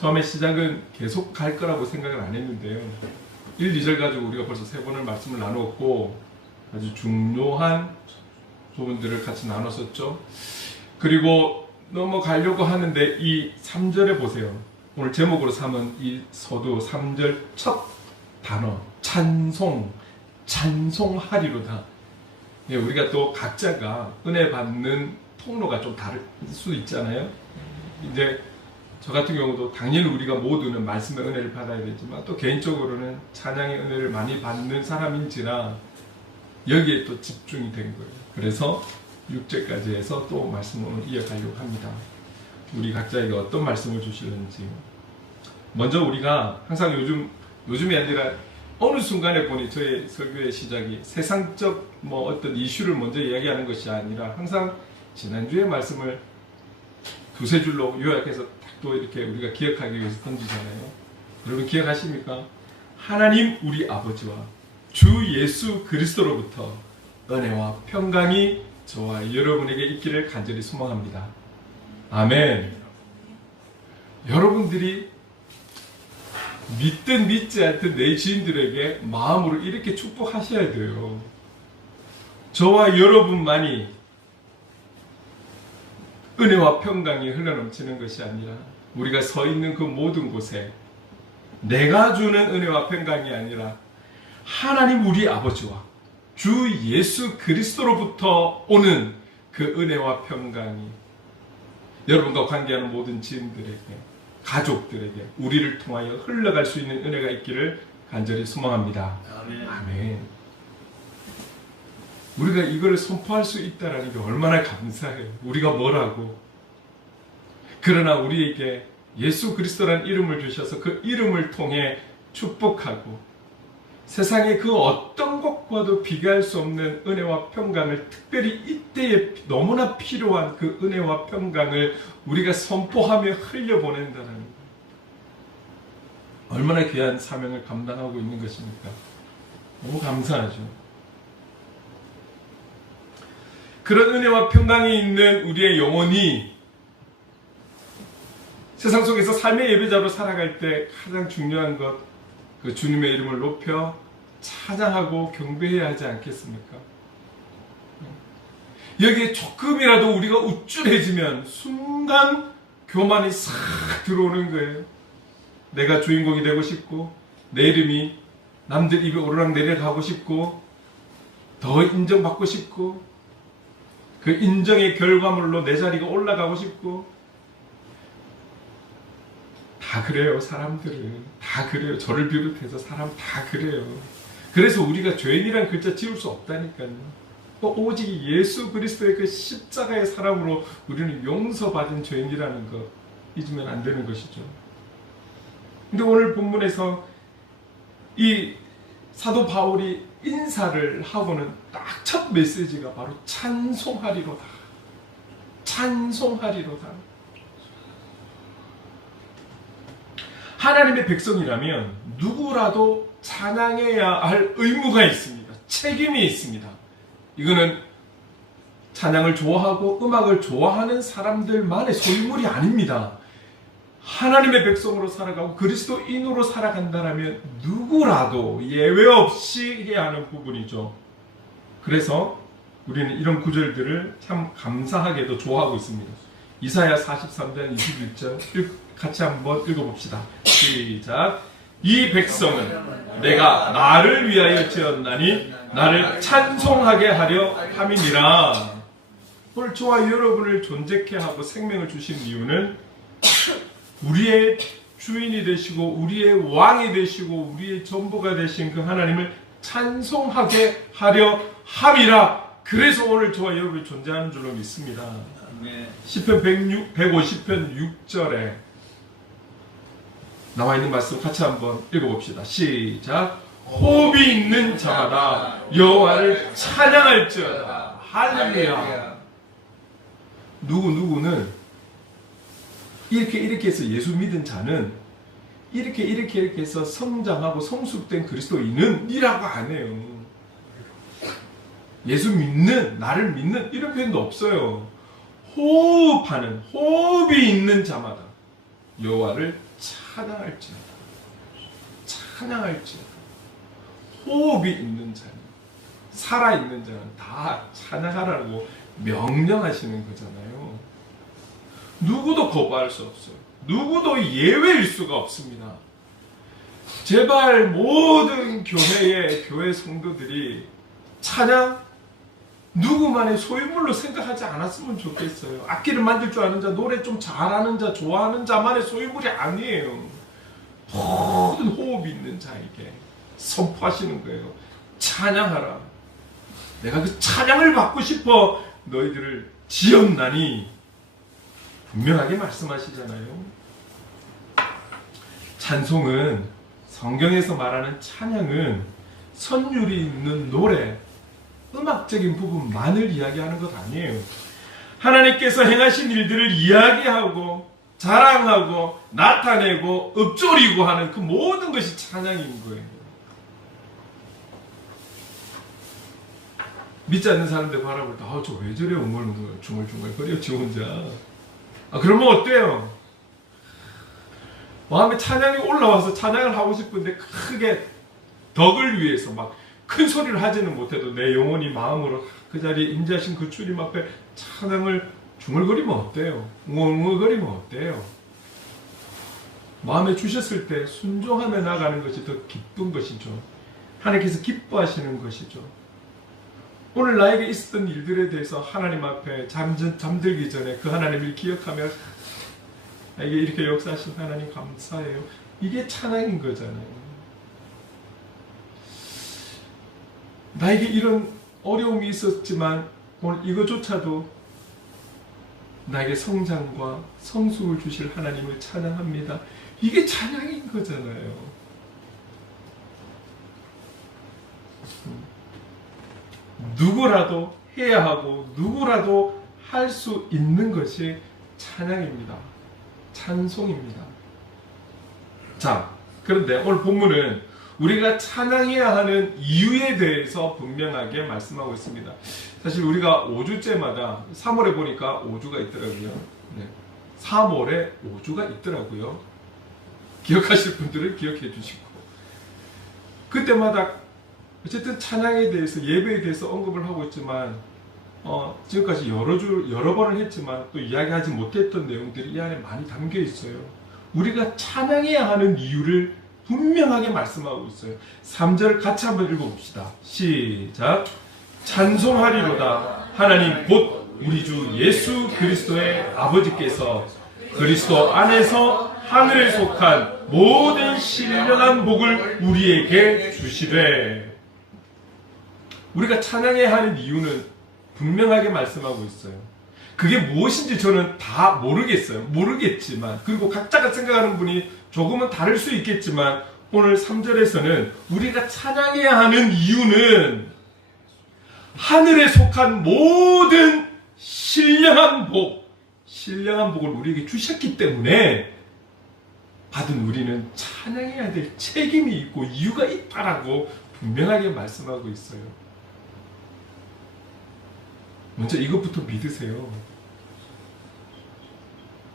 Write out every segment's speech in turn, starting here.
처음에 시작은 계속 갈 거라고 생각을 안 했는데요. 1, 2절 가지고 우리가 벌써 3번을 말씀을 나누었고 아주 중요한 부분들을 같이 나눴었죠. 그리고 넘어가려고 하는데 이 3절에 보세요. 오늘 제목으로 삼은 이 서두 3절 첫 단어 찬송, 찬송하리로다. 예, 우리가 또 각자가 은혜 받는 통로가 좀 다를 수 있잖아요. 이제 저 같은 경우도 당연히 우리가 모두는 말씀의 은혜를 받아야 되지만 또 개인적으로는 찬양의 은혜를 많이 받는 사람인지라 여기에 또 집중이 된 거예요. 그래서 6절까지 해서 또 말씀을 이어가려고 합니다. 우리 각자에게 어떤 말씀을 주시는지. 먼저 우리가 항상 요즘이 아니라 어느 순간에 보니 저의 설교의 시작이 세상적 어떤 이슈를 먼저 이야기하는 것이 아니라 항상 지난주의 말씀을 두세 줄로 요약해서 또 이렇게 우리가 기억하기 위해서 던지잖아요. 여러분 기억하십니까? 하나님 우리 아버지와 주 예수 그리스도로부터 은혜와 평강이 저와 여러분에게 있기를 간절히 소망합니다. 아멘. 여러분들이 믿든 믿지 않든 내 지인들에게 마음으로 이렇게 축복하셔야 돼요. 저와 여러분만이 은혜와 평강이 흘러넘치는 것이 아니라 우리가 서 있는 그 모든 곳에 내가 주는 은혜와 평강이 아니라 하나님 우리 아버지와 주 예수 그리스도로부터 오는 그 은혜와 평강이 여러분과 관계하는 모든 지인들에게, 가족들에게, 우리를 통하여 흘러갈 수 있는 은혜가 있기를 간절히 소망합니다. 아멘. 아멘. 우리가 이걸 선포할 수 있다는 게 얼마나 감사해요. 우리가 뭐라고. 그러나 우리에게 예수 그리스도라는 이름을 주셔서 그 이름을 통해 축복하고 세상의 그 어떤 것과도 비교할 수 없는 은혜와 평강을 특별히 이때에 너무나 필요한 그 은혜와 평강을 우리가 선포하며 흘려보낸다는 것. 얼마나 귀한 사명을 감당하고 있는 것입니까? 너무 감사하죠. 그런 은혜와 평강이 있는 우리의 영혼이 세상 속에서 삶의 예배자로 살아갈 때 가장 중요한 것, 그 주님의 이름을 높여 찬양하고 경배해야 하지 않겠습니까? 여기에 조금이라도 우리가 우쭐해지면 순간 교만이 싹 들어오는 거예요. 내가 주인공이 되고 싶고 내 이름이 남들 입에 오르락 내려가고 싶고 더 인정받고 싶고 그 인정의 결과물로 내 자리가 올라가고 싶고 다 그래요. 사람들은 다 그래요. 저를 비롯해서 사람 다 그래요. 그래서 우리가 죄인이란 글자 지울 수 없다니까요. 오직 예수 그리스도의 그 십자가의 사랑으로 우리는 용서받은 죄인이라는 거 잊으면 안 되는 것이죠. 근데 오늘 본문에서 이 사도 바울이 인사를 하고는 딱 첫 메시지가 바로 찬송하리로다. 찬송하리로다. 하나님의 백성이라면 누구라도 찬양해야 할 의무가 있습니다. 책임이 있습니다. 이거는 찬양을 좋아하고 음악을 좋아하는 사람들만의 소유물이 아닙니다. 하나님의 백성으로 살아가고 그리스도인으로 살아간다면 누구라도 예외 없이 해야 하는 부분이죠. 그래서 우리는 이런 구절들을 참 감사하게도 좋아하고 있습니다. 이사야 43장 21절 같이 한번 읽어봅시다. 시작. 이 백성은 내가 나를 위하여 지었나니 나를 찬송하게 하려 함이니라. 오늘 저와 여러분을 존재케 하고 생명을 주신 이유는 우리의 주인이 되시고 우리의 왕이 되시고 우리의 전부가 되신 그 하나님을 찬송하게 하려 함이라. 그래서 오늘 저와 여러분이 존재하는 줄로 믿습니다. 시편 150편 6절에 나와 있는 말씀 같이 한번 읽어봅시다. 시작. 호흡이 있는 자마다 여호와를 찬양할지어다. 할렐루야. 누구는 이렇게 해서 예수 믿은 자는 이렇게 해서 성장하고 성숙된 그리스도인은 이라고 안 해요. 예수 믿는, 나를 믿는 이런 표현도 없어요. 호흡이 있는 자마다 여호와를 찬양할지어다. 찬양할지어다. 호흡이 있는 자는, 살아있는 자는 다 찬양하라고 명령하시는 거잖아요. 누구도 거부할 수 없어요. 누구도 예외일 수가 없습니다. 제발 모든 교회 성도들이 찬양 누구만의 소유물로 생각하지 않았으면 좋겠어요. 악기를 만들 줄 아는 자, 노래 좀 잘하는 자, 좋아하는 자만의 소유물이 아니에요. 모든 호흡이 있는 자에게 선포하시는 거예요. 찬양하라. 내가 그 찬양을 받고 싶어 너희들을 지었나니 분명하게 말씀하시잖아요. 찬송은, 성경에서 말하는 찬양은 선율이 있는 노래, 음악적인 부분만을 이야기하는 것 아니에요. 하나님께서 행하신 일들을 이야기하고 자랑하고 나타내고 읊조리고 하는 그 모든 것이 찬양인 거예요. 믿지 않는 사람들 바라볼 때 저 왜 저래 웅얼웅얼 중얼중얼거려 지 혼자. 그러면 어때요? 마음에 찬양이 올라와서 찬양을 하고 싶은데 크게 덕을 위해서 막 큰 소리를 하지는 못해도 내 영혼이 마음으로 그 자리에 임재하신 그 주님 앞에 찬양을 중얼거리면 어때요? 웅얼웅얼거리면 어때요? 마음에 주셨을 때 순종하며 나가는 것이 더 기쁜 것이죠. 하나님께서 기뻐하시는 것이죠. 오늘 나에게 있었던 일들에 대해서 하나님 앞에 잠들기 전에 그 하나님을 기억하며 나에게 이렇게 역사하신 하나님 감사해요. 이게 찬양인 거잖아요. 나에게 이런 어려움이 있었지만 오늘 이거조차도 나에게 성장과 성숙을 주실 하나님을 찬양합니다. 이게 찬양인 거잖아요. 누구라도 해야 하고 누구라도 할 수 있는 것이 찬양입니다. 찬송입니다. 자, 그런데 오늘 본문은 우리가 찬양해야 하는 이유에 대해서 분명하게 말씀하고 있습니다. 사실 우리가 5주째마다 3월에 보니까 5주가 있더라고요. 네. 3월에 5주가 있더라고요. 기억하실 분들은 기억해 주시고, 그때마다 어쨌든 찬양에 대해서, 예배에 대해서 언급을 하고 있지만 지금까지 여러 번을 했지만 또 이야기하지 못했던 내용들이 이 안에 많이 담겨 있어요. 우리가 찬양해야 하는 이유를 분명하게 말씀하고 있어요. 3절 같이 한번 읽어봅시다. 시작. 찬송하리로다 하나님 곧 우리 주 예수 그리스도의 아버지께서 그리스도 안에서 하늘에 속한 모든 신령한 복을 우리에게 주시되. 우리가 찬양해야 하는 이유는 분명하게 말씀하고 있어요. 그게 무엇인지 저는 다 모르겠지만, 그리고 각자가 생각하는 분이 조금은 다를 수 있겠지만, 오늘 3절에서는 우리가 찬양해야 하는 이유는 하늘에 속한 모든 신령한 복을 우리에게 주셨기 때문에 받은 우리는 찬양해야 될 책임이 있고 이유가 있다라고 분명하게 말씀하고 있어요. 먼저 이것부터 믿으세요.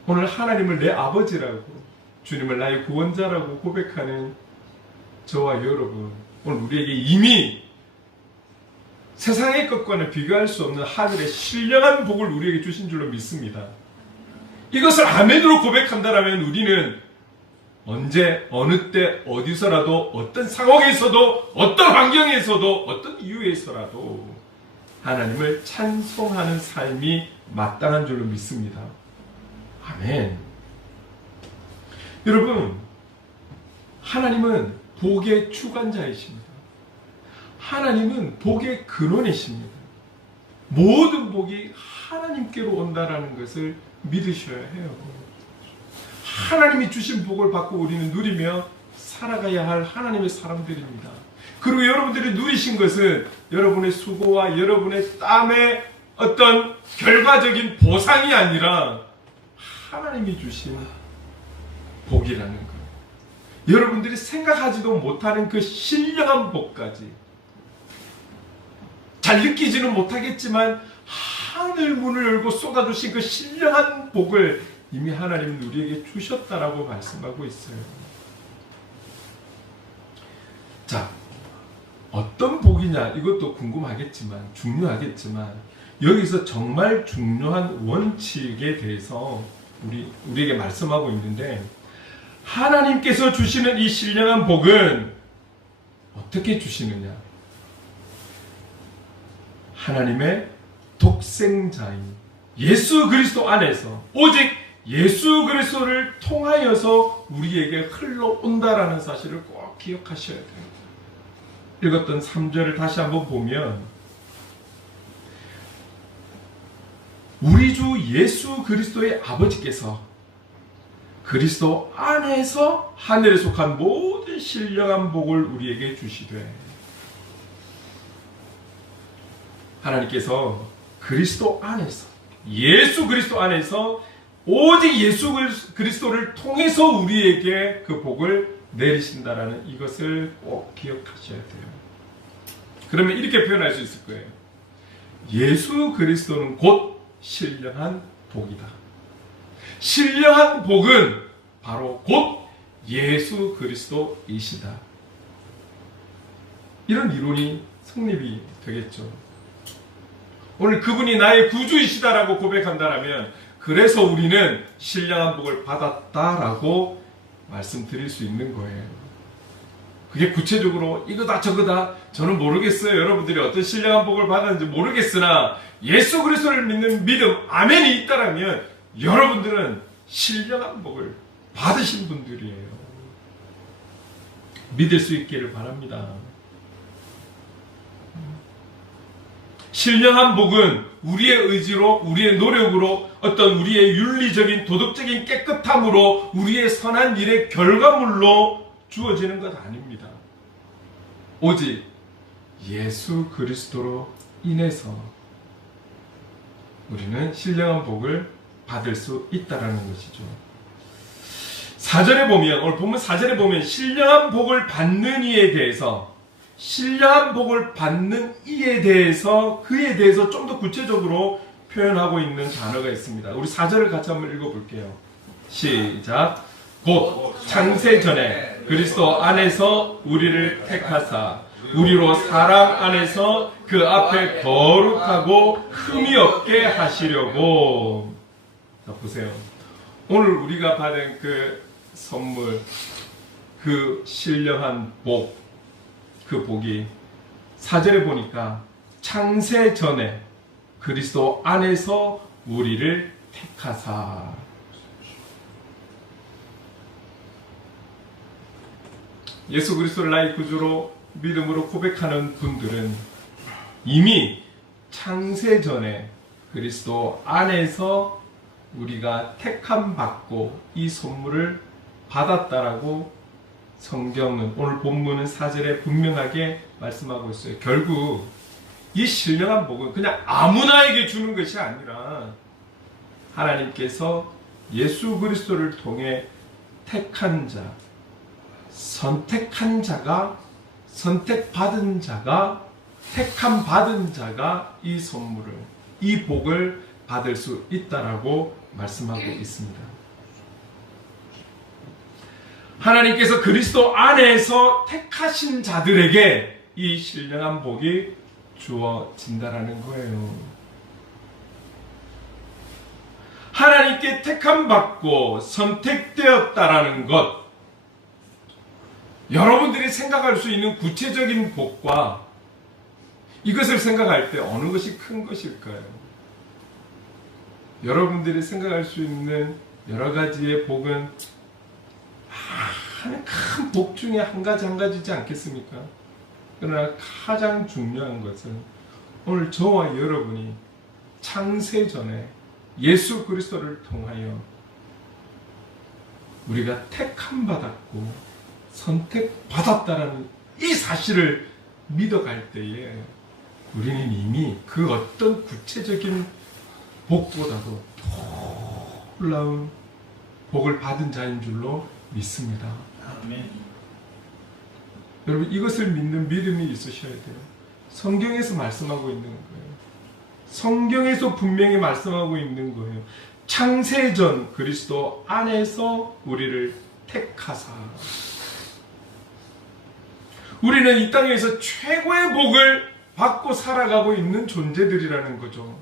오늘 하나님을 내 아버지라고, 주님을 나의 구원자라고 고백하는 저와 여러분, 오늘 우리에게 이미 세상의 것과는 비교할 수 없는 하늘의 신령한 복을 우리에게 주신 줄로 믿습니다. 이것을 아멘으로 고백한다면 우리는 언제, 어느 때, 어디서라도, 어떤 상황에서도, 어떤 환경에서도, 어떤 이유에서라도 하나님을 찬송하는 삶이 마땅한 줄로 믿습니다. 아멘. 여러분, 하나님은 복의 주관자이십니다. 하나님은 복의 근원이십니다. 모든 복이 하나님께로 온다라는 것을 믿으셔야 해요. 하나님이 주신 복을 받고 우리는 누리며 살아가야 할 하나님의 사람들입니다. 그리고 여러분들이 누리신 것은 여러분의 수고와 여러분의 땀의 어떤 결과적인 보상이 아니라 하나님이 주신 복이라는 것. 여러분들이 생각하지도 못하는 그 신령한 복까지 잘 느끼지는 못하겠지만 하늘 문을 열고 쏟아주신 그 신령한 복을 이미 하나님은 우리에게 주셨다라고 말씀하고 있어요. 자, 어떤 복이냐 이것도 궁금하겠지만 중요하겠지만 여기서 정말 중요한 원칙에 대해서 우리에게 말씀하고 있는데, 하나님께서 주시는 이 신령한 복은 어떻게 주시느냐? 하나님의 독생자인 예수 그리스도 안에서, 오직 예수 그리스도를 통하여서 우리에게 흘러온다라는 사실을 꼭 기억하셔야 돼요. 읽었던 3절을 다시 한번 보면, 우리 주 예수 그리스도의 아버지께서 그리스도 안에서 하늘에 속한 모든 신령한 복을 우리에게 주시되, 하나님께서 그리스도 안에서, 예수 그리스도 안에서 오직 예수 그리스도를 통해서 우리에게 그 복을 내리신다라는 이것을 꼭 기억하셔야 돼요. 그러면 이렇게 표현할 수 있을 거예요. 예수 그리스도는 곧 신령한 복이다. 신령한 복은 바로 곧 예수 그리스도이시다. 이런 이론이 성립이 되겠죠. 오늘 그분이 나의 구주이시다라고 고백한다라면, 그래서 우리는 신령한 복을 받았다라고 말씀드릴 수 있는 거예요. 그게 구체적으로 이거다 저거다 저는 모르겠어요. 여러분들이 어떤 신령한 복을 받았는지 모르겠으나 예수 그리스도를 믿는 믿음, 아멘이 있다라면 여러분들은 신령한 복을 받으신 분들이에요. 믿을 수 있기를 바랍니다. 신령한 복은 우리의 의지로, 우리의 노력으로, 어떤 우리의 윤리적인 도덕적인 깨끗함으로, 우리의 선한 일의 결과물로 주어지는 것 아닙니다. 오직 예수 그리스도로 인해서 우리는 신령한 복을 받을 수 있다는 것이죠. 4절에 보면, 오늘 본문 4절에 보면 신령한 복을 받는 이에 대해서, 신령한 복을 받는 이에 대해서, 그에 대해서 좀 더 구체적으로 표현하고 있는 단어가 있습니다. 우리 4절을 같이 한번 읽어볼게요. 시작. 곧 창세 전에 그리스도 안에서 우리를 택하사 우리로 사랑 안에서 그 앞에 거룩하고 흠이 없게 하시려고. 자, 보세요. 오늘 우리가 받은 그 선물, 그 신령한 복, 그 복이 4절에 보니까 창세 전에 그리스도 안에서 우리를 택하사. 예수 그리스도를 나의 구주로 믿음으로 고백하는 분들은 이미 창세 전에 그리스도 안에서 우리가 택함 받고 이 선물을 받았다라고 성경은, 오늘 본문은 4절에 분명하게 말씀하고 있어요. 결국 이 신령한 복은 그냥 아무나에게 주는 것이 아니라 하나님께서 예수 그리스도를 통해 택한 자, 선택한 자가, 선택받은 자가, 택함 받은 자가 이 선물을, 이 복을 받을 수 있다라고 말씀하고 있습니다. 하나님께서 그리스도 안에서 택하신 자들에게 이 신령한 복이 주어진다라는 거예요. 하나님께 택함 받고 선택되었다라는 것, 여러분들이 생각할 수 있는 구체적인 복과 이것을 생각할 때 어느 것이 큰 것일까요? 여러분들이 생각할 수 있는 여러 가지의 복은 큰 복 중에 한 가지지 않겠습니까? 그러나 가장 중요한 것은 오늘 저와 여러분이 창세 전에 예수 그리스도를 통하여 우리가 택함 받았고 선택받았다는 이 사실을 믿어갈 때에 우리는 이미 그 어떤 구체적인 복보다도 놀라운 복을 받은 자인 줄로 믿습니다. 아멘. 여러분, 이것을 믿는 믿음이 있으셔야 돼요. 성경에서 말씀하고 있는 거예요. 성경에서 분명히 말씀하고 있는 거예요. 창세전 그리스도 안에서 우리를 택하사. 우리는 이 땅에서 최고의 복을 받고 살아가고 있는 존재들이라는 거죠.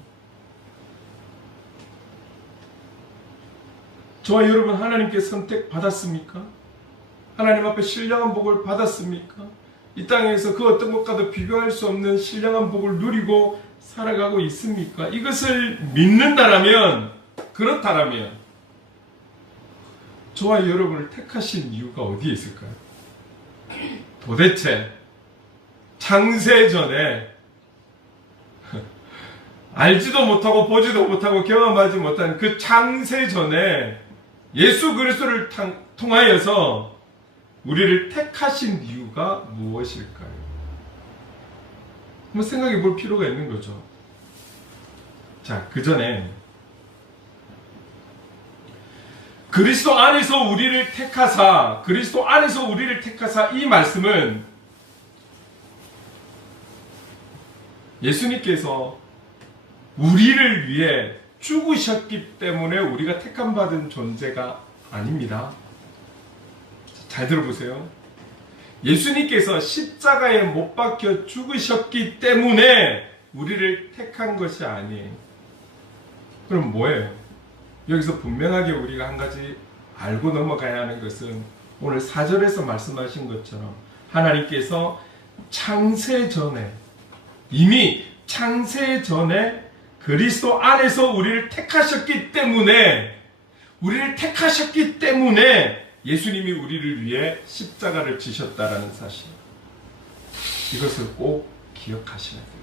저와 여러분 하나님께 선택받았습니까? 하나님 앞에 신령한 복을 받았습니까? 이 땅에서 그 어떤 것과도 비교할 수 없는 신령한 복을 누리고 살아가고 있습니까? 이것을 믿는다라면, 그렇다라면 저와 여러분을 택하신 이유가 어디에 있을까요? 도대체 창세전에 알지도 못하고 보지도 못하고 경험하지 못한 그 창세전에 예수 그리스도를 통하여서 우리를 택하신 이유가 무엇일까요? 한번 생각해 볼 필요가 있는 거죠. 자, 그 전에 그리스도 안에서 우리를 택하사, 그리스도 안에서 우리를 택하사, 이 말씀은 예수님께서 우리를 위해 죽으셨기 때문에 우리가 택함받은 존재가 아닙니다. 잘 들어보세요. 예수님께서 십자가에 못 박혀 죽으셨기 때문에 우리를 택한 것이 아니에요. 그럼 뭐예요? 여기서 분명하게 우리가 한 가지 알고 넘어가야 하는 것은 오늘 4절에서 말씀하신 것처럼 하나님께서 이미 창세 전에 그리스도 안에서 우리를 택하셨기 때문에 예수님이 우리를 위해 십자가를 지셨다라는 사실, 이것을 꼭 기억하셔야 돼요.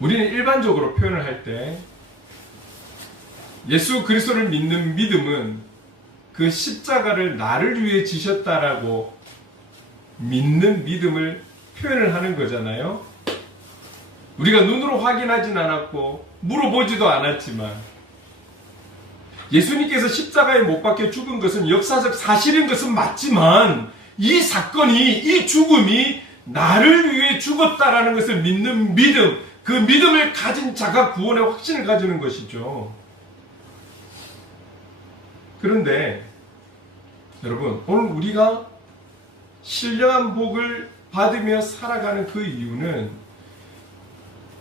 우리는 일반적으로 표현을 할 때 예수 그리스도를 믿는 믿음은 그 십자가를 나를 위해 지셨다라고 믿는 믿음을 표현을 하는 거잖아요. 우리가 눈으로 확인하진 않았고 물어보지도 않았지만 예수님께서 십자가에 못 박혀 죽은 것은 역사적 사실인 것은 맞지만 이 사건이, 이 죽음이 나를 위해 죽었다라는 것을 믿는 믿음, 그 믿음을 가진 자가 구원의 확신을 가지는 것이죠. 그런데 여러분, 오늘 우리가 신령한 복을 받으며 살아가는 그 이유는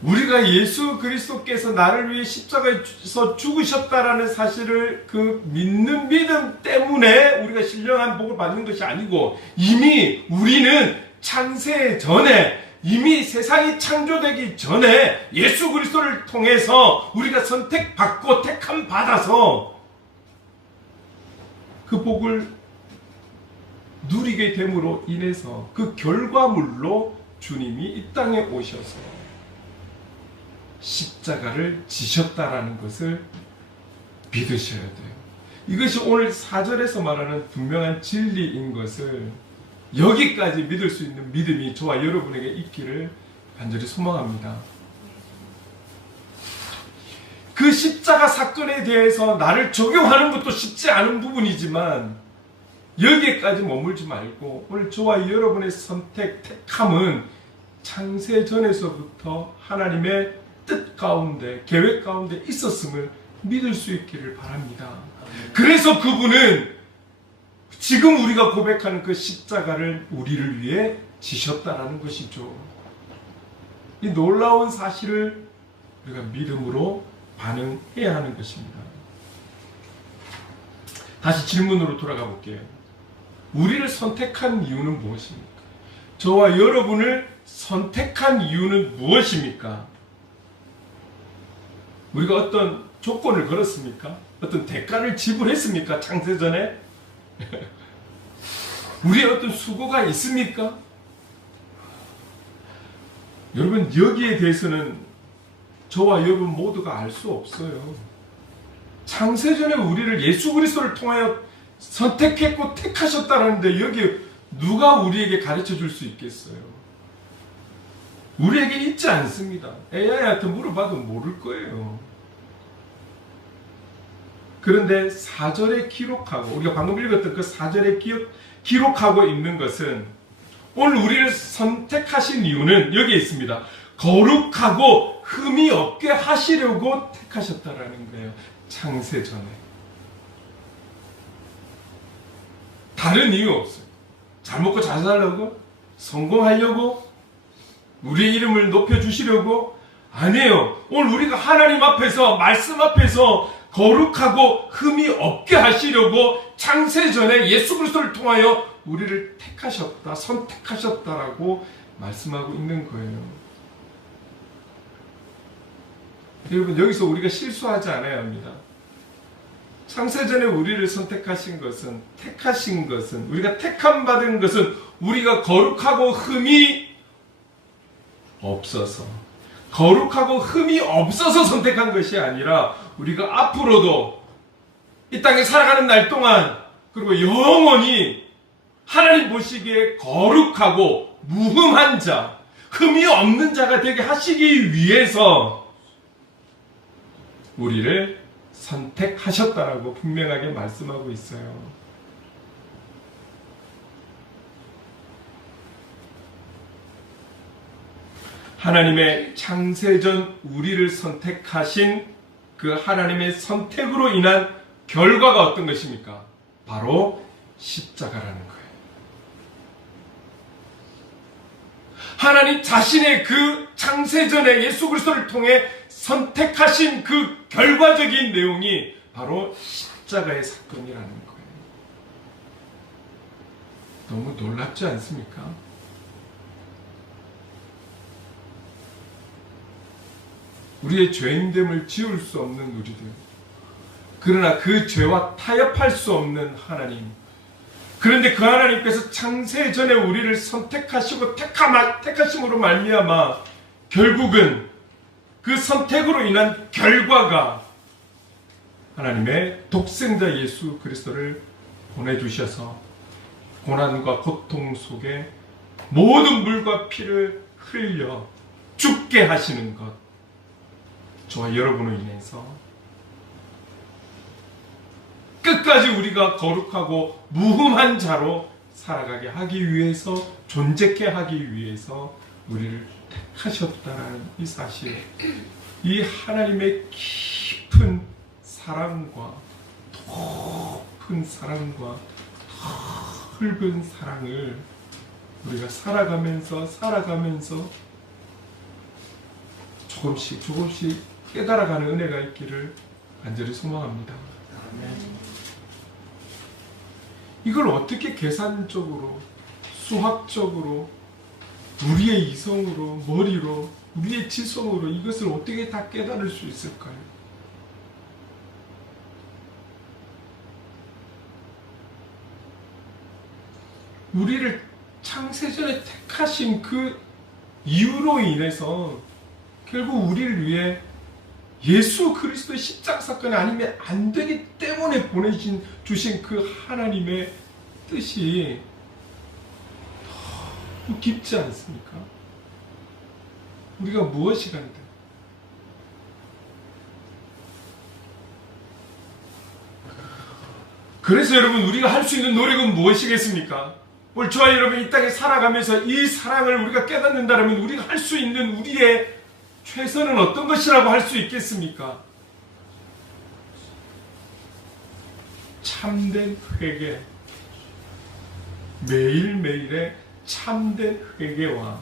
우리가 예수 그리스도께서 나를 위해 십자가에서 죽으셨다라는 사실을 그 믿는 믿음 때문에 우리가 신령한 복을 받는 것이 아니고, 이미 우리는 창세 전에, 이미 세상이 창조되기 전에 예수 그리스도를 통해서 우리가 선택받고 택함 받아서 그 복을 누리게 됨으로 인해서 그 결과물로 주님이 이 땅에 오셔서 십자가를 지셨다라는 것을 믿으셔야 돼요. 이것이 오늘 4절에서 말하는 분명한 진리인 것을, 여기까지 믿을 수 있는 믿음이 저와 여러분에게 있기를 간절히 소망합니다. 그 십자가 사건에 대해서 나를 적용하는 것도 쉽지 않은 부분이지만 여기에까지 머물지 말고 오늘 저와 여러분의 선택, 택함은 창세전에서부터 하나님의 뜻 가운데, 계획 가운데 있었음을 믿을 수 있기를 바랍니다. 그래서 그분은 지금 우리가 고백하는 그 십자가를 우리를 위해 지셨다라는 것이죠. 이 놀라운 사실을 우리가 믿음으로 반응해야 하는 것입니다. 다시 질문으로 돌아가 볼게요. 우리를 선택한 이유는 무엇입니까? 저와 여러분을 선택한 이유는 무엇입니까? 우리가 어떤 조건을 걸었습니까? 어떤 대가를 지불했습니까? 창세전에? 우리의 어떤 수고가 있습니까? 여러분, 여기에 대해서는 저와 여러분 모두가 알 수 없어요. 창세전에 우리를 예수 그리스도를 통하여 선택했고 택하셨다는데 여기 누가 우리에게 가르쳐 줄 수 있겠어요? 우리에게 있지 않습니다. AI한테 물어봐도 모를 거예요. 그런데 4절에 기록하고, 우리가 방금 읽었던 그 4절에 기록하고 있는 것은 오늘 우리를 선택하신 이유는 여기에 있습니다. 거룩하고 흠이 없게 하시려고 택하셨다라는 거예요. 창세전에. 다른 이유 없어요. 잘 먹고 잘 살려고? 성공하려고? 우리의 이름을 높여주시려고? 아니에요. 오늘 우리가 하나님 앞에서, 말씀 앞에서 거룩하고 흠이 없게 하시려고 창세전에 예수 그리스도를 통하여 우리를 택하셨다, 선택하셨다라고 말씀하고 있는 거예요. 여러분, 여기서 우리가 실수하지 않아야 합니다. 창세전에 우리를 선택하신 것은, 택하신 것은, 우리가 택함 받은 것은 우리가 거룩하고 흠이 없어서, 거룩하고 흠이 없어서 선택한 것이 아니라 우리가 앞으로도 이 땅에 살아가는 날 동안, 그리고 영원히 하나님 보시기에 거룩하고 무흠한 자, 흠이 없는 자가 되게 하시기 위해서 우리를 선택하셨다라고 분명하게 말씀하고 있어요. 하나님의 창세전 우리를 선택하신 그 하나님의 선택으로 인한 결과가 어떤 것입니까? 바로 십자가라는 거예요. 하나님 자신의 그 창세전에 예수 그리스도를 통해 선택하신 그 결과적인 내용이 바로 십자가의 사건이라는 거예요. 너무 놀랍지 않습니까? 우리의 죄인됨을 지울 수 없는 우리들, 그러나 그 죄와 타협할 수 없는 하나님, 그런데 그 하나님께서 창세전에 우리를 선택하시고 택하심으로 말미암아 결국은 그 선택으로 인한 결과가 하나님의 독생자 예수 그리스도를 보내주셔서 고난과 고통 속에 모든 물과 피를 흘려 죽게 하시는 것, 저와 여러분을 인해서 끝까지 우리가 거룩하고 무흠한 자로 살아가게 하기 위해서, 존재케 하기 위해서 우리를 택하셨다는 이 사실, 이 하나님의 깊은 사랑과 높은 사랑과 넓은 사랑을 우리가 살아가면서 조금씩 깨달아가는 은혜가 있기를 간절히 소망합니다. 이걸 어떻게 계산적으로, 수학적으로, 우리의 이성으로, 머리로, 우리의 지성으로 이것을 어떻게 다 깨달을 수 있을까요? 우리를 창세전에 택하신 그 이유로 인해서 결국 우리를 위해 예수 그리스도의 십자가 사건이 아니면 안 되기 때문에 주신 그 하나님의 뜻이 너무 깊지 않습니까? 우리가 무엇이 간다? 그래서 여러분, 우리가 할 수 있는 노력은 무엇이겠습니까? 오늘 저와 여러분 이 땅에 살아가면서 이 사랑을 우리가 깨닫는다면 우리가 할 수 있는 우리의 최선은 어떤 것이라고 할 수 있겠습니까? 참된 회개, 매일매일의 참된 회개와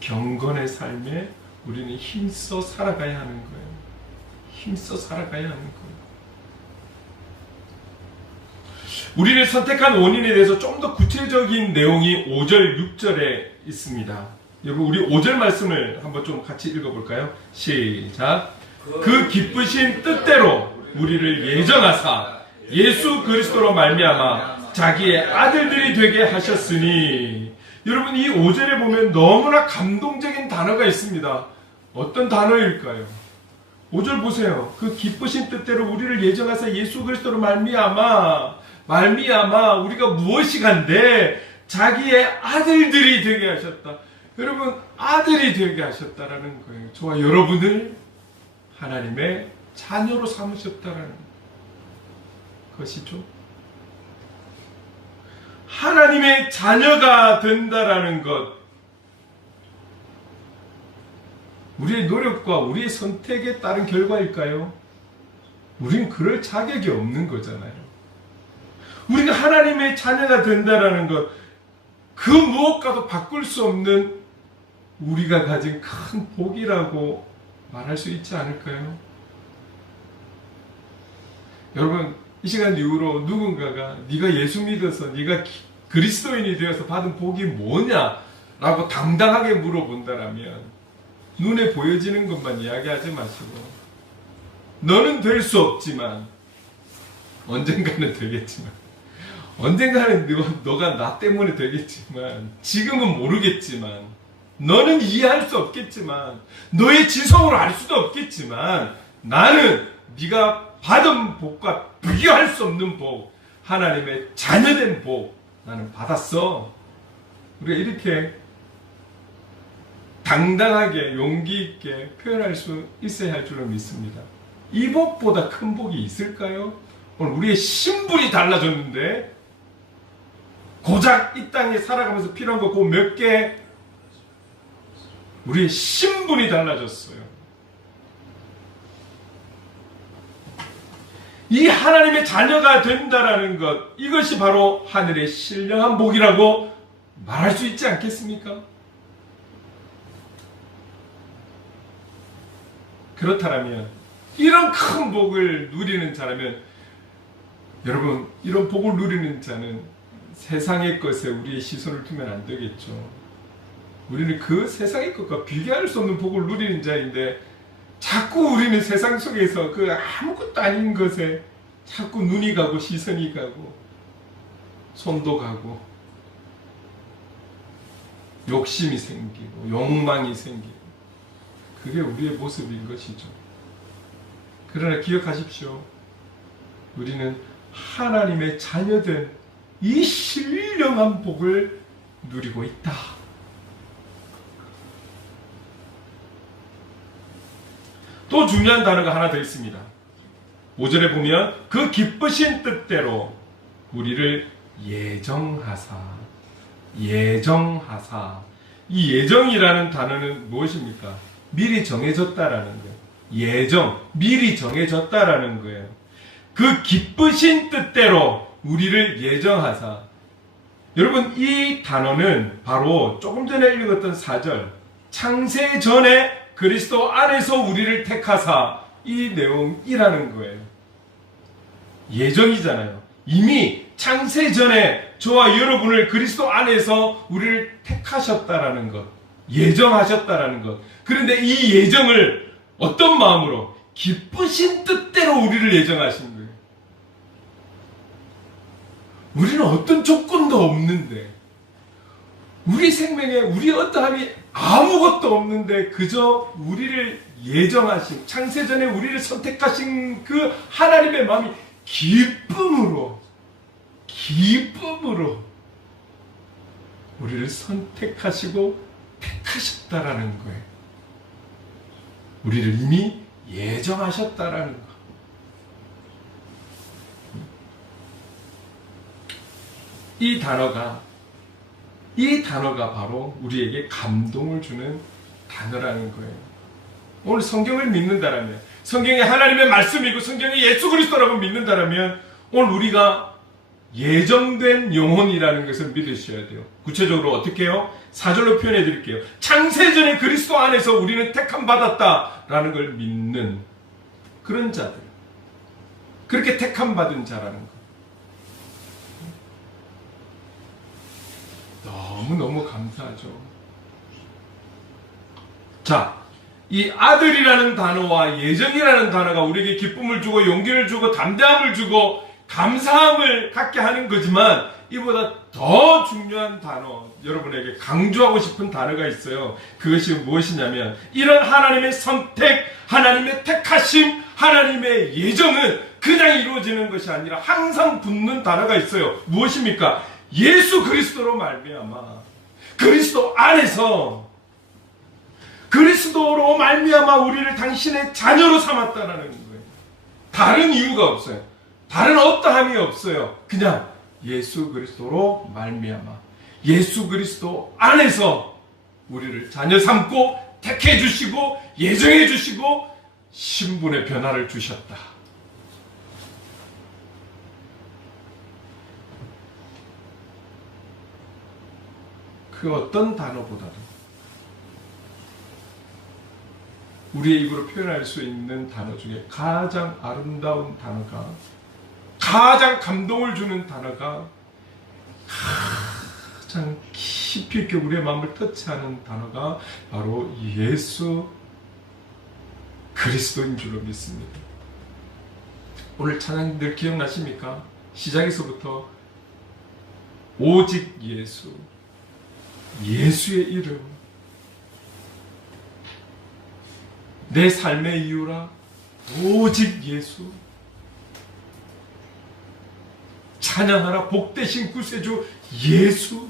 경건의 삶에 우리는 힘써 살아가야 하는 거예요. 힘써 살아가야 하는 거예요. 우리를 선택한 원인에 대해서 좀 더 구체적인 내용이 5절, 6절에 있습니다. 여러분, 우리 5절 말씀을 한번 좀 같이 읽어볼까요? 시작. 그 기쁘신 뜻대로 우리를 예정하사 예수 그리스도로 말미암아 자기의 아들들이 되게 하셨으니. 여러분, 이 5절에 보면 너무나 감동적인 단어가 있습니다. 어떤 단어일까요? 5절 보세요. 그 기쁘신 뜻대로 우리를 예정하사 예수 그리스도로 말미암아 우리가 무엇이 간데 자기의 아들들이 되게 하셨다. 여러분, 아들이 되게 하셨다라는 거예요. 저와 여러분을 하나님의 자녀로 삼으셨다라는 것이죠. 하나님의 자녀가 된다라는 것, 우리의 노력과 우리의 선택에 따른 결과일까요? 우린 그럴 자격이 없는 거잖아요. 우리가 하나님의 자녀가 된다라는 것, 그 무엇과도 바꿀 수 없는 우리가 가진 큰 복이라고 말할 수 있지 않을까요? 여러분, 이 시간 이후로 누군가가 네가 예수 믿어서 네가 그리스도인이 되어서 받은 복이 뭐냐라고 당당하게 물어본다라면 눈에 보여지는 것만 이야기하지 마시고, 너는 될 수 없지만 언젠가는 되겠지만, 언젠가는 너가 나 때문에 되겠지만, 지금은 모르겠지만, 너는 이해할 수 없겠지만, 너의 지성으로 알 수도 없겠지만, 나는 네가 받은 복과 비교할 수 없는 복, 하나님의 자녀된 복 나는 받았어. 우리가 이렇게 당당하게 용기 있게 표현할 수 있어야 할 줄로 믿습니다. 이 복보다 큰 복이 있을까요? 오늘 우리의 신분이 달라졌는데, 고작 이 땅에 살아가면서 필요한 거 그 몇 개, 우리의 신분이 달라졌어요. 이 하나님의 자녀가 된다라는 것, 이것이 바로 하늘의 신령한 복이라고 말할 수 있지 않겠습니까? 그렇다면 이런 큰 복을 누리는 자라면, 여러분, 이런 복을 누리는 자는 세상의 것에 우리의 시선을 두면 안 되겠죠. 우리는 그 세상의 것과 비교할 수 없는 복을 누리는 자인데, 자꾸 우리는 세상 속에서 그 아무것도 아닌 것에 자꾸 눈이 가고 시선이 가고 손도 가고 욕심이 생기고 욕망이 생기고, 그게 우리의 모습인 것이죠. 그러나 기억하십시오. 우리는 하나님의 자녀된 이 신령한 복을 누리고 있다. 또 중요한 단어가 하나 더 있습니다. 5절에 보면 그 기쁘신 뜻대로 우리를 예정하사. 이 예정이라는 단어는 무엇입니까? 미리 정해졌다라는 거예요. 예정, 미리 정해졌다라는 거예요. 그 기쁘신 뜻대로 우리를 예정하사. 여러분, 이 단어는 바로 조금 전에 읽었던 4절, 창세 전에 그리스도 안에서 우리를 택하사, 이 내용이라는 거예요. 예정이잖아요. 이미 창세 전에 저와 여러분을 그리스도 안에서 우리를 택하셨다라는 것, 예정하셨다라는 것. 그런데 이 예정을 어떤 마음으로? 기쁘신 뜻대로 우리를 예정하신 거예요. 우리는 어떤 조건도 없는데, 우리 생명에 우리 어떠함이 아무것도 없는데 그저 우리를 예정하신, 창세전에 우리를 선택하신 그 하나님의 마음이 기쁨으로 우리를 선택하시고 택하셨다라는 거예요. 우리를 이미 예정하셨다라는 거. 이 단어가 바로 우리에게 감동을 주는 단어라는 거예요. 오늘 성경을 믿는다라면, 성경이 하나님의 말씀이고 성경이 예수 그리스도라고 믿는다라면, 오늘 우리가 예정된 영혼이라는 것을 믿으셔야 돼요. 구체적으로 어떻게 해요? 4절로 표현해 드릴게요. 창세전에 그리스도 안에서 우리는 택함 받았다라는 걸 믿는 그런 자들, 그렇게 택함 받은 자라는 거. 너무너무 감사하죠. 자, 이 아들이라는 단어와 예정이라는 단어가 우리에게 기쁨을 주고 용기를 주고 담대함을 주고 감사함을 갖게 하는 거지만, 이보다 더 중요한 단어, 여러분에게 강조하고 싶은 단어가 있어요. 그것이 무엇이냐면, 이런 하나님의 선택, 하나님의 택하심, 하나님의 예정은 그냥 이루어지는 것이 아니라 항상 붙는 단어가 있어요. 무엇입니까? 예수 그리스도로 말미암아, 그리스도 안에서, 그리스도로 말미암아 우리를 당신의 자녀로 삼았다라는 거예요. 다른 이유가 없어요. 다른 어떠함이 없어요. 그냥 예수 그리스도로 말미암아 예수 그리스도 안에서 우리를 자녀 삼고 택해 주시고 예정해 주시고 신분의 변화를 주셨다. 그 어떤 단어보다도 우리의 입으로 표현할 수 있는 단어 중에 가장 아름다운 단어가, 가장 감동을 주는 단어가, 가장 깊이 있게 우리의 마음을 터치하는 단어가 바로 예수 그리스도인 줄로 믿습니다. 오늘 찬양들 기억나십니까? 시작에서부터 오직 예수, 예수의 이름, 내 삶의 이유라 오직 예수, 찬양하라 복되신 구세주 예수.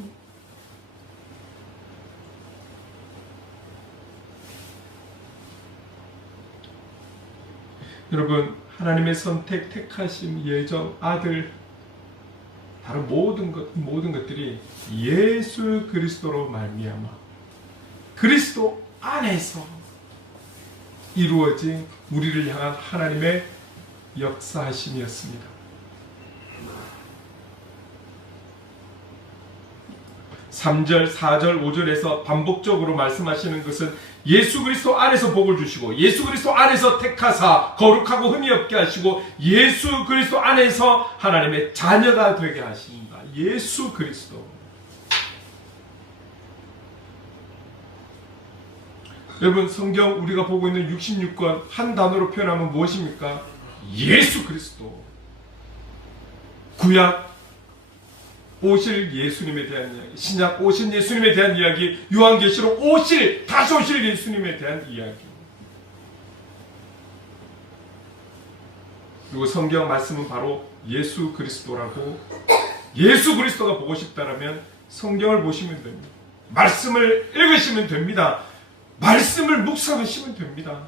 여러분, 하나님의 선택, 택하심, 예정, 아들, 다른 모든 것들이 예수 그리스도로 말미암아 그리스도 안에서 이루어진 우리를 향한 하나님의 역사하심이었습니다. (3절) (4절) (5절에서) 반복적으로 말씀하시는 것은 예수 그리스도 안에서 복을 주시고 예수 그리스도 안에서 택하사 거룩하고 흠이 없게 하시고 예수 그리스도 안에서 하나님의 자녀가 되게 하신다. 예수 그리스도. 여러분, 성경 우리가 보고 있는 66권 한 단어로 표현하면 무엇입니까? 예수 그리스도. 구약 오실 예수님에 대한 이야기, 신약 오신 예수님에 대한 이야기, 요한계시록 다시 오실 예수님에 대한 이야기. 그리고 성경 말씀은 바로 예수 그리스도라고. 예수 그리스도가 보고 싶다라면 성경을 보시면 됩니다. 말씀을 읽으시면 됩니다. 말씀을 묵상하시면 됩니다.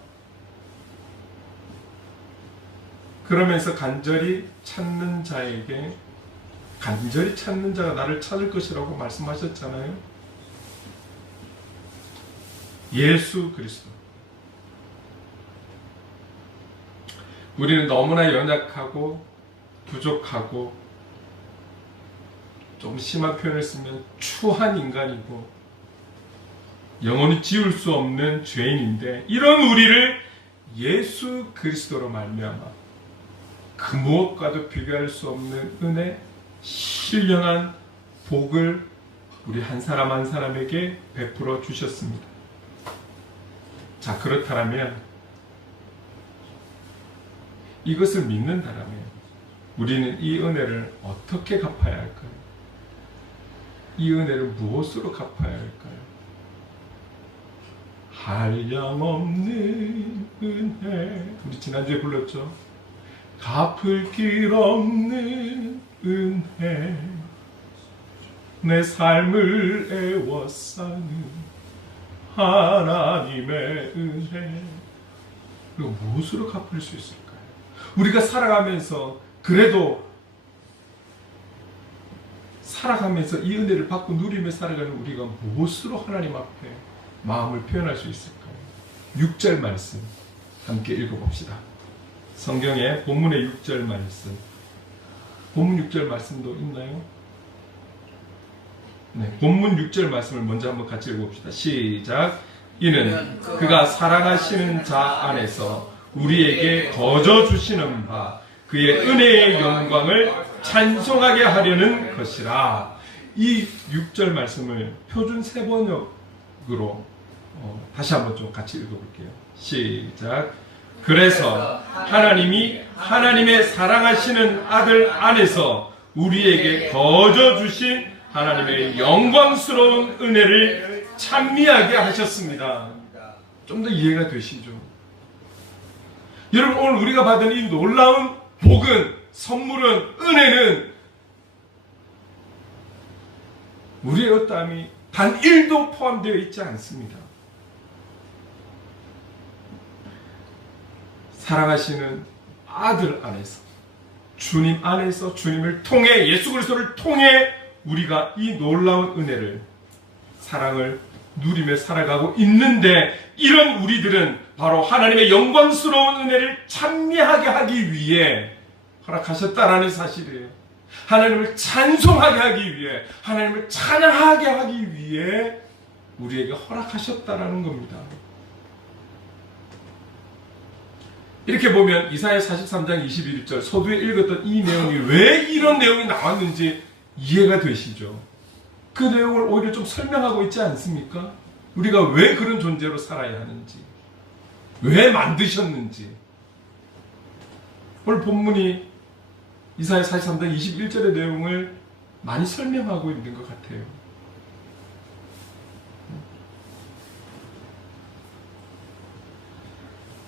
그러면서 간절히 찾는 자가 나를 찾을 것이라고 말씀하셨잖아요. 예수 그리스도. 우리는 너무나 연약하고 부족하고 좀 심한 표현을 쓰면 추한 인간이고 영원히 지울 수 없는 죄인인데, 이런 우리를 예수 그리스도로 말미암아 그 무엇과도 비교할 수 없는 은혜, 신령한 복을 우리 한 사람 한 사람에게 베풀어 주셨습니다. 자, 그렇다면 이것을 믿는다라면 우리는 이 은혜를 어떻게 갚아야 할까요? 이 은혜를 무엇으로 갚아야 할까요? 한량없는 은혜, 우리 지난주에 불렀죠? 갚을 길 없는 은혜, 내 삶을 애워싸는 하나님의 은혜. 그리고 무엇으로 갚을 수 있을까요? 우리가 살아가면서 그래도 살아가면서 이 은혜를 받고 누리며 살아가는 우리가 무엇으로 하나님 앞에 마음을 표현할 수 있을까요? 6절 말씀 함께 읽어봅시다. 성경의 본문의 6절 말씀, 본문 6절 말씀도 있나요? 네, 본문 6절 말씀을 먼저 한번 같이 읽어봅시다. 시작. 이는 그가 사랑하시는 자 안에서 우리에게 거저 주시는 바 그의 은혜의 영광을 찬송하게 하려는 것이라. 이 6절 말씀을 표준 세번역으로 다시 한번 좀 같이 읽어볼게요. 시작. 그래서 하나님이 하나님의 사랑하시는 아들 안에서 우리에게 거저 주신 하나님의 영광스러운 은혜를 찬미하게 하셨습니다. 좀 더 이해가 되시죠? 여러분, 오늘 우리가 받은 이 놀라운 복은, 선물은, 은혜는 우리의 어떠함이 단 1도 포함되어 있지 않습니다. 사랑하시는 아들 안에서, 주님 안에서 주님을 통해 예수 그리스도를 통해 우리가 이 놀라운 은혜를 사랑을 누리며 살아가고 있는데 이런 우리들은 바로 하나님의 영광스러운 은혜를 찬미하게 하기 위해 허락하셨다라는 사실이에요. 하나님을 찬송하게 하기 위해 하나님을 찬양하게 하기 위해 우리에게 허락하셨다라는 겁니다. 이렇게 보면 이사야 43장 21절 서두에 읽었던 이 내용이 왜 이런 내용이 나왔는지 이해가 되시죠? 그 내용을 오히려 좀 설명하고 있지 않습니까? 우리가 왜 그런 존재로 살아야 하는지, 왜 만드셨는지. 오늘 본문이 이사야 43장 21절의 내용을 많이 설명하고 있는 것 같아요.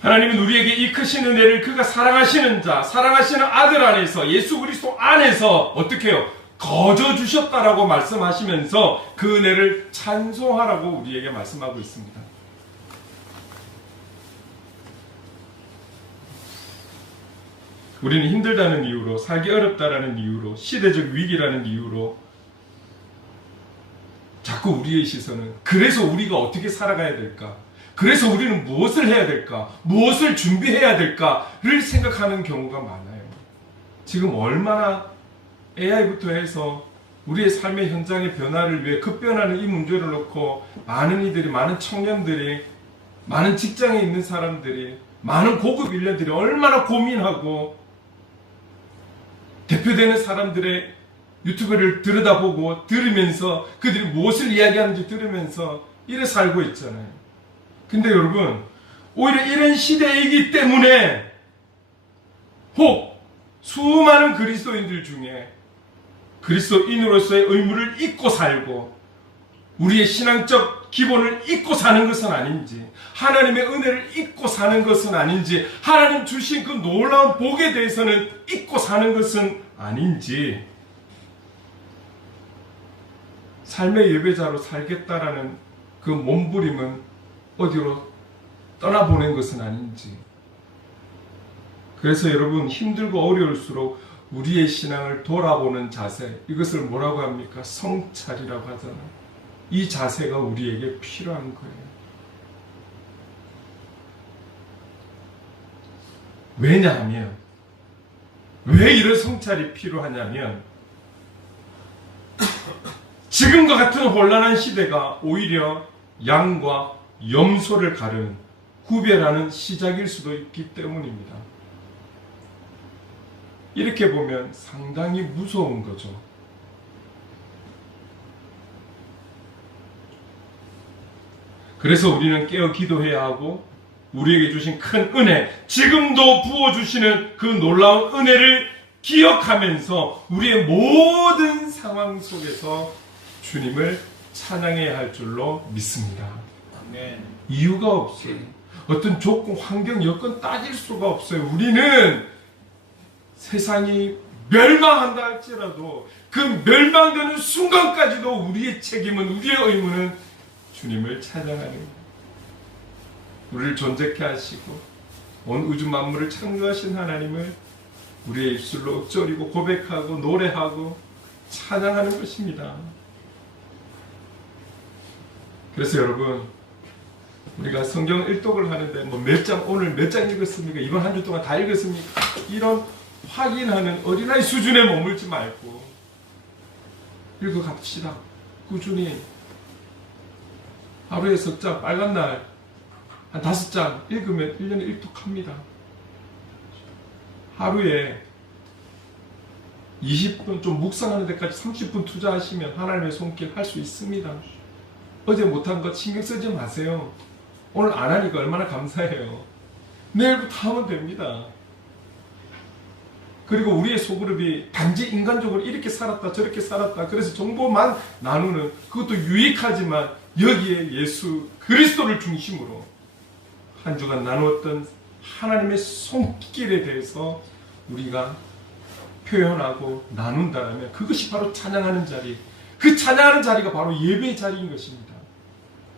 하나님은 우리에게 이 크신 은혜를 그가 사랑하시는 자, 사랑하시는 아들 안에서 예수 그리스도 안에서 어떻게 해요? 거저 주셨다라고 말씀하시면서 그 은혜를 찬송하라고 우리에게 말씀하고 있습니다. 우리는 힘들다는 이유로, 살기 어렵다라는 이유로, 시대적 위기라는 이유로 자꾸 우리의 시선은 그래서 우리가 어떻게 살아가야 될까? 그래서 우리는 무엇을 해야 될까? 무엇을 준비해야 될까를 생각하는 경우가 많아요. 지금 얼마나 AI부터 해서 우리의 삶의 현장의 변화를 위해 급변하는 이 문제를 놓고 많은 이들이, 많은 청년들이, 많은 직장에 있는 사람들이, 많은 고급 인력들이 얼마나 고민하고 대표되는 사람들의 유튜브를 들여다보고 들으면서 그들이 무엇을 이야기하는지 들으면서 이래 살고 있잖아요. 근데 여러분, 오히려 이런 시대이기 때문에 혹 수많은 그리스도인들 중에 그리스도인으로서의 의무를 잊고 살고 우리의 신앙적 기본을 잊고 사는 것은 아닌지, 하나님의 은혜를 잊고 사는 것은 아닌지, 하나님 주신 그 놀라운 복에 대해서는 잊고 사는 것은 아닌지, 삶의 예배자로 살겠다라는 그 몸부림은 어디로 떠나보낸 것은 아닌지. 그래서 여러분, 힘들고 어려울수록 우리의 신앙을 돌아보는 자세, 이것을 뭐라고 합니까? 성찰이라고 하잖아요. 이 자세가 우리에게 필요한 거예요. 왜냐하면, 왜 이런 성찰이 필요하냐면, 지금과 같은 혼란한 시대가 오히려 양과 염소를 가르는, 구별하는 시작일 수도 있기 때문입니다. 이렇게 보면 상당히 무서운 거죠. 그래서 우리는 깨어 기도해야 하고, 우리에게 주신 큰 은혜, 지금도 부어주시는 그 놀라운 은혜를 기억하면서 우리의 모든 상황 속에서 주님을 찬양해야 할 줄로 믿습니다. 아멘. 이유가 없어요. 어떤 조건, 환경, 여건 따질 수가 없어요. 우리는 세상이 멸망한다 할지라도 그 멸망되는 순간까지도 우리의 책임은, 우리의 의무는 주님을 찬양하는 거예요. 우리를 존재케 하시고 온 우주 만물을 창조하신 하나님을 우리의 입술로 읊조리고 고백하고 노래하고 찬양하는 것입니다. 그래서 여러분, 우리가 성경 일독을 하는데 몇 장, 오늘 몇 장 읽었습니까? 이번 한 주 동안 다 읽었습니까? 이런 확인하는 어린아이 수준에 머물지 말고 읽어갑시다. 꾸준히 하루에 석 장, 빨간 날 한 5장 읽으면 1년에 1독합니다. 하루에 20분 좀 묵상하는 데까지 30분 투자하시면 하나님의 손길 할 수 있습니다. 어제 못한 것 신경 쓰지 마세요. 오늘 안 하니까 얼마나 감사해요. 내일부터 하면 됩니다. 그리고 우리의 소그룹이 단지 인간적으로 이렇게 살았다 저렇게 살았다 그래서 정보만 나누는, 그것도 유익하지만 여기에 예수 그리스도를 중심으로 한 주간 나누었던 하나님의 손길에 대해서 우리가 표현하고 나눈다면 그것이 바로 찬양하는 자리, 그 찬양하는 자리가 바로 예배의 자리인 것입니다.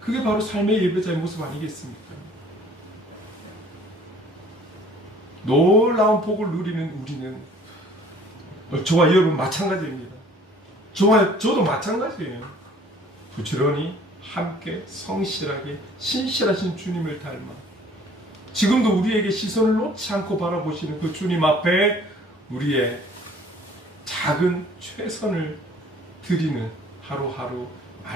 그게 바로 삶의 예배자의 모습 아니겠습니까? 놀라운 복을 누리는 우리는 저와 여러분 마찬가지입니다. 저도 마찬가지예요. 부지런히 함께 성실하게 신실하신 주님을 닮아 지금도 우리에게 시선을 놓지 않고 바라보시는 그 주님 앞에 우리의 작은 최선을 드리는 하루하루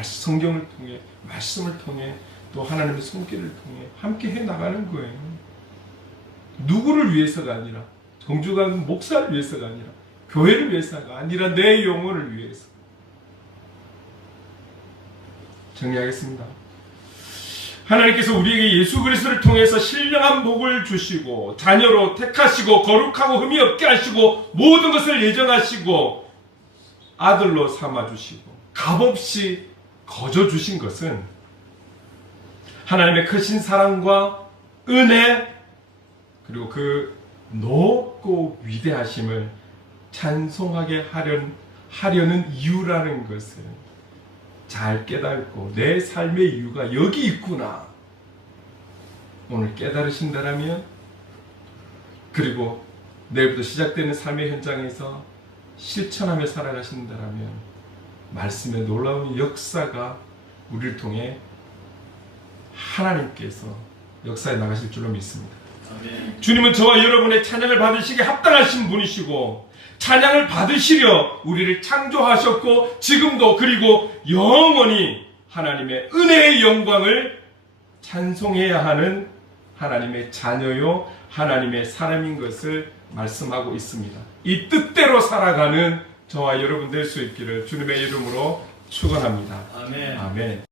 성경을 통해 말씀을 통해 또 하나님의 손길을 통해 함께 해 나가는 거예요. 누구를 위해서가 아니라 정주간 목사를 위해서가 아니라 교회를 위해서가 아니라 내 영혼을 위해서. 정리하겠습니다. 하나님께서 우리에게 예수 그리스도를 통해서 신령한 복을 주시고 자녀로 택하시고 거룩하고 흠이 없게 하시고 모든 것을 예정하시고 아들로 삼아주시고 값없이 거저 주신 것은 하나님의 크신 사랑과 은혜 그리고 그 높고 위대하심을 찬송하게 하려는 이유라는 것을 잘 깨닫고 내 삶의 이유가 여기 있구나 오늘 깨달으신다라면 그리고 내일부터 시작되는 삶의 현장에서 실천하며 살아가신다라면 말씀의 놀라운 역사가 우리를 통해 하나님께서 역사에 나가실 줄로 믿습니다. 아멘. 주님은 저와 여러분의 찬양을 받으시기에 합당하신 분이시고 찬양을 받으시려 우리를 창조하셨고 지금도 그리고 영원히 하나님의 은혜의 영광을 찬송해야 하는 하나님의 자녀요 하나님의 사람인 것을 말씀하고 있습니다. 이 뜻대로 살아가는 저와 여러분 될 수 있기를 주님의 이름으로 축원합니다. 아멘. 아멘.